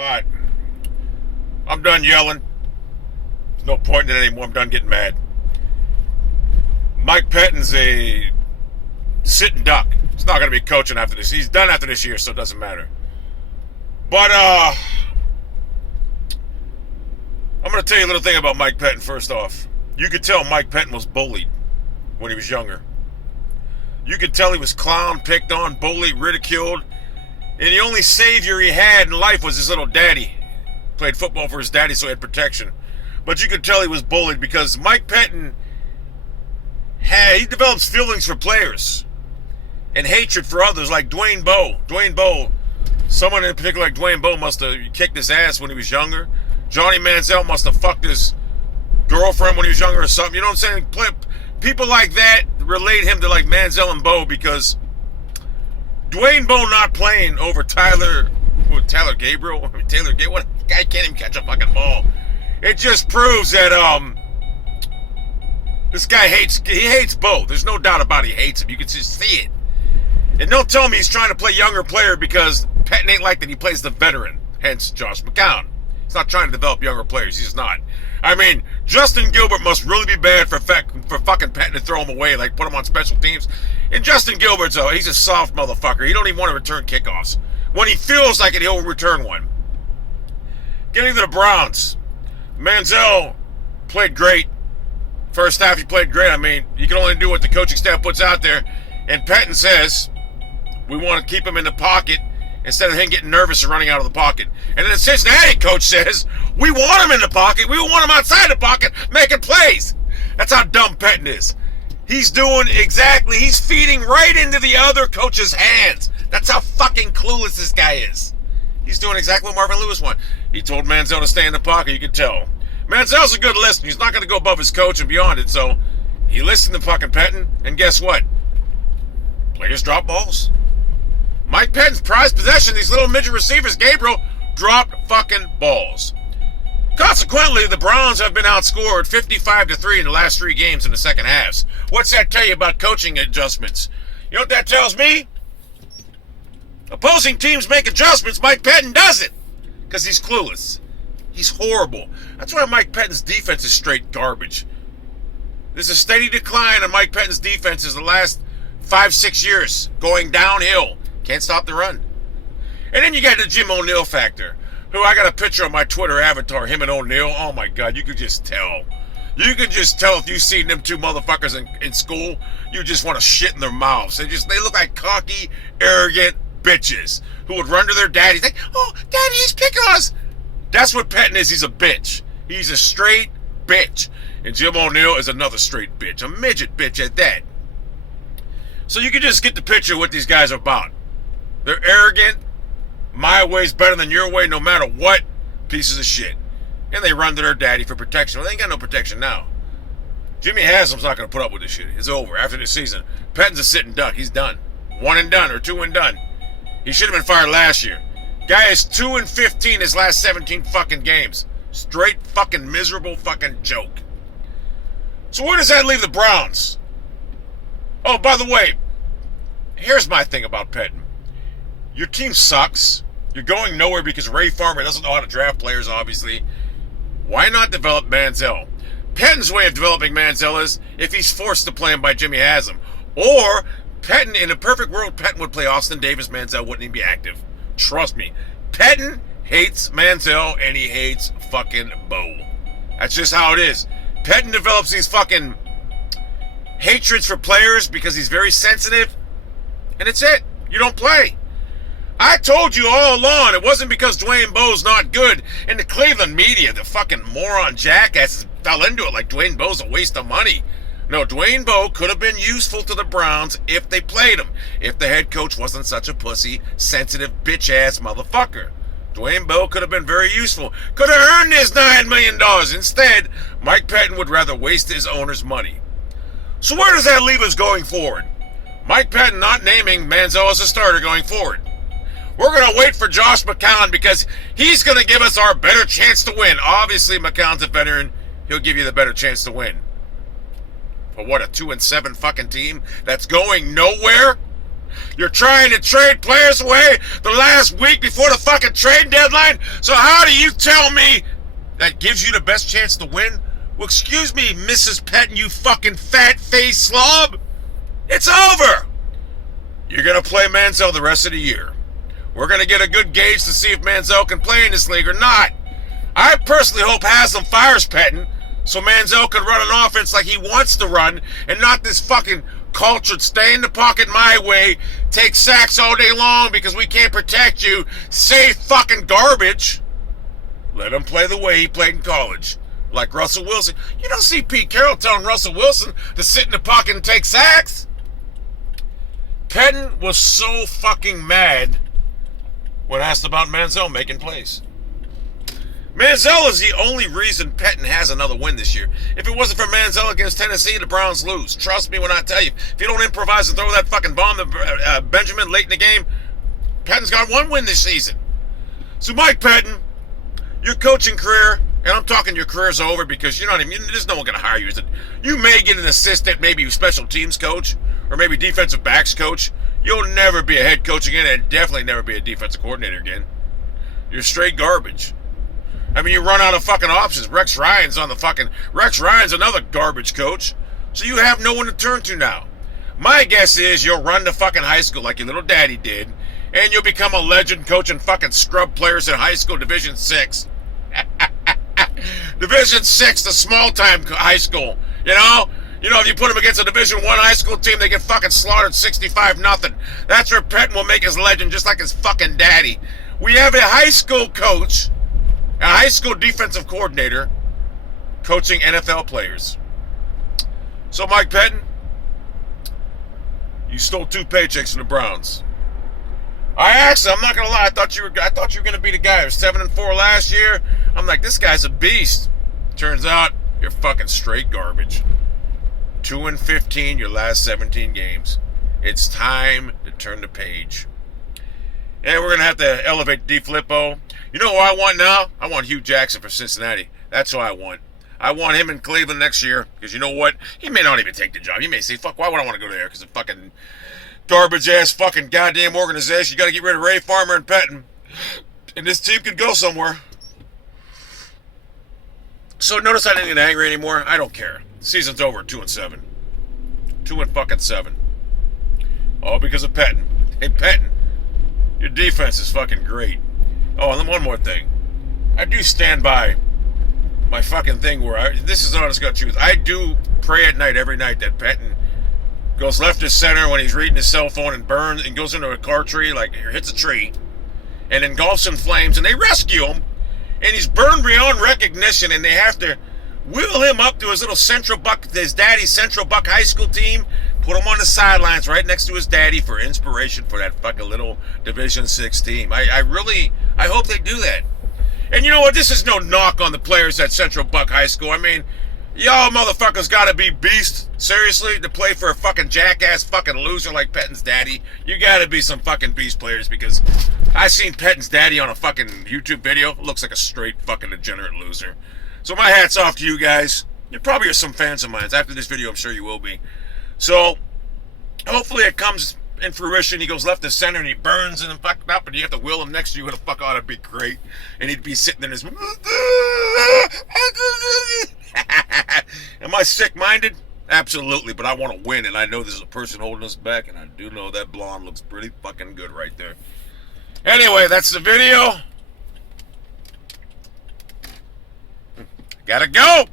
Alright. I'm done yelling. There's no point in it anymore. I'm done getting mad. Mike Pettine's a sitting duck. He's not going to be coaching after this. He's done after this year, so it doesn't matter. But, I'm going to tell you a little thing about Mike Pettine first off. You could tell Mike Pettine was bullied when he was younger. You could tell he was clowned, picked on, bullied, ridiculed. And the only savior he had in life was his little daddy. Played football for his daddy, so he had protection. But you could tell he was bullied because Mike Pettine he develops feelings for players and hatred for others, like Dwayne Bowe. Dwayne Bowe, someone in particular like Dwayne Bowe must have kicked his ass when he was younger. Johnny Manziel must have fucked his girlfriend when he was younger or something. You know what I'm saying? People like that relate him to like Manziel and Bowe because Dwayne Bowe not playing over Taylor Gabriel. What guy can't even catch a fucking ball. It just proves that this guy hates Bowe. There's no doubt about it, he hates him. You can just see it. And don't tell me he's trying to play younger player because Pettine ain't like that. He plays the veteran, hence Josh McCown. He's not trying to develop younger players. He's not. I mean, Justin Gilbert must really be bad for fucking Pettine to throw him away, like put him on special teams. And Justin Gilbert's he's a soft motherfucker. He don't even want to return kickoffs. When he feels like it, he'll return one. Getting to the Browns. Manziel played great. First half, he played great. I mean, you can only do what the coaching staff puts out there. And Pettine says, we want to keep him in the pocket instead of him getting nervous and running out of the pocket. And then the Cincinnati coach says, we want him in the pocket. We want him outside the pocket making plays. That's how dumb Pettine is. He's doing exactly, he's feeding right into the other coach's hands. That's how fucking clueless this guy is. He's doing exactly what Marvin Lewis wanted. He told Manziel to stay in the pocket, you could tell. Manziel's a good listener. He's not going to go above his coach and beyond it, so he listened to fucking Pettine, and guess what? Players drop balls. Mike Pettine's prized possession, these little midget receivers, Gabriel, dropped fucking balls. Consequently, the Browns have been outscored 55-3 in the last 3 games in the second halves. What's that tell you about coaching adjustments? You know what that tells me? Opposing teams make adjustments, Mike Pettine doesn't. Because he's clueless. He's horrible. That's why Mike Pettine's defense is straight garbage. There's a steady decline in Mike Pettine's defenses the last 5-6 years. Going downhill. Can't stop the run. And then you got the Jim O'Neill factor. Who I got a picture on my Twitter avatar, him and O'Neill. Oh my God, you could just tell. You could just tell if you've seen them two motherfuckers in school, you just want to shit in their mouths. They look like cocky, arrogant bitches who would run to their daddies like, oh, daddy, he's picking on us. That's what Pettine is. He's a bitch. He's a straight bitch. And Jim O'Neill is another straight bitch. A midget bitch at that. So you can just get the picture of what these guys are about. They're arrogant. My way's better than your way no matter what. Pieces of shit. And they run to their daddy for protection. Well, they ain't got no protection now. Jimmy Haslam's not going to put up with this shit. It's over after this season. Pettine's a sitting duck. He's done. 1 and done or 2 and done. He should have been fired last year. Guy is 2-15 his last 17 fucking games. Straight fucking miserable fucking joke. So where does that leave the Browns? Oh, by the way, here's my thing about Pettine. Your team sucks. You're going nowhere because Ray Farmer doesn't know how to draft players, obviously. Why not develop Manziel? Pettine's way of developing Manziel is if he's forced to play him by Jimmy Haslam. Or Pettine, in a perfect world, Pettine would play Austin Davis. Manziel wouldn't even be active. Trust me. Pettine hates Manziel and he hates fucking Bowe. That's just how it is. Pettine develops these fucking hatreds for players because he's very sensitive. And it's it. You don't play. I told you all along it wasn't because Dwayne Bowe's not good. And the Cleveland media, the fucking moron jackasses, fell into it like Dwayne Bowe's a waste of money. No, Dwayne Bowe could have been useful to the Browns if they played him. If the head coach wasn't such a pussy, sensitive, bitch-ass motherfucker. Dwayne Bowe could have been very useful. Could have earned his $9 million. Instead, Mike Pettine would rather waste his owner's money. So where does that leave us going forward? Mike Pettine not naming Manziel as a starter going forward. We're going to wait for Josh McCown because he's going to give us our better chance to win. Obviously, McCown's a veteran. He'll give you the better chance to win. For what, a 2-7 fucking team that's going nowhere? You're trying to trade players away the last week before the fucking trade deadline? So how do you tell me that gives you the best chance to win? Well, excuse me, Mrs. Pettine, you fucking fat-faced slob. It's over. You're going to play Manziel the rest of the year. We're going to get a good gauge to see if Manziel can play in this league or not. I personally hope Haslam fires Pettine so Manziel can run an offense like he wants to run and not this fucking cultured stay in the pocket my way, take sacks all day long because we can't protect you, say fucking garbage. Let him play the way he played in college. Like Russell Wilson. You don't see Pete Carroll telling Russell Wilson to sit in the pocket and take sacks. Pettine was so fucking mad when asked about Manziel making plays. Manziel is the only reason Pettine has another win this year. If it wasn't for Manziel against Tennessee, the Browns lose. Trust me when I tell you. If you don't improvise and throw that fucking bomb to Benjamin late in the game, Pettine's got one win this season. So Mike Pettine, your coaching career, and I'm talking your career's over because you're not even, there's no one going to hire you. You may get an assistant, maybe special teams coach, or maybe defensive backs coach. You'll never be a head coach again, and definitely never be a defensive coordinator again. You're straight garbage. I mean, you run out of fucking options. Rex Ryan's another garbage coach. So you have no one to turn to now. My guess is you'll run to fucking high school like your little daddy did, and you'll become a legend coaching fucking scrub players in high school Division 6. Division 6, the small-time high school. You know, if you put them against a Division 1 high school team, they get fucking slaughtered 65-0. That's where Pettine will make his legend just like his fucking daddy. We have a high school coach, a high school defensive coordinator, coaching NFL players. So, Mike Pettine, you stole 2 paychecks from the Browns. I'm not gonna lie, I thought you were gonna be the guy who was 7-4 last year. I'm like, this guy's a beast. Turns out you're fucking straight garbage. 2-15 your last 17 games. It's time to turn the page. And we're gonna have to elevate DeFlippo. You know who I want now? I want Hugh Jackson for Cincinnati. That's who I want. I want him in Cleveland next year. Because you know what? He may not even take the job. He may say, fuck, why would I want to go there? Because of fucking garbage-ass fucking goddamn organization. You got to get rid of Ray Farmer and Pettine. And this team could go somewhere. So notice I didn't get angry anymore. I don't care. Season's over at 2-7. 2-7. All because of Pettine. Hey, Pettine, your defense is fucking great. Oh, and then one more thing. I do stand by my fucking thing where this is honest God truth. I do pray at night, every night, that Pettine goes left to center when he's reading his cell phone and burns and goes into a car tree, like hits a tree, and engulfs in flames, and they rescue him, and he's burned beyond recognition, and they have to wheel him up to his little his daddy's Central Buck High School team, put him on the sidelines right next to his daddy for inspiration for that fucking little Division 6 team. I hope they do that. And you know what? This is no knock on the players at Central Buck High School. I mean, y'all motherfuckers gotta be beasts, seriously, to play for a fucking jackass fucking loser like Pettine's daddy. You gotta be some fucking beast players, because I seen Pettine's daddy on a fucking YouTube video. Looks like a straight fucking degenerate loser. So my hat's off to you guys. You probably are some fans of mine. After this video, I'm sure you will be. So, hopefully it comes in fruition. He goes left to center and he burns and fucked up, and you have to wheel him next to you. What the fuck ought to be great. And he'd be sitting in his... Am I sick-minded? Absolutely, but I want to win, and I know there's a person holding us back, and I do know that blonde looks pretty fucking good right there. Anyway, that's the video. Gotta go!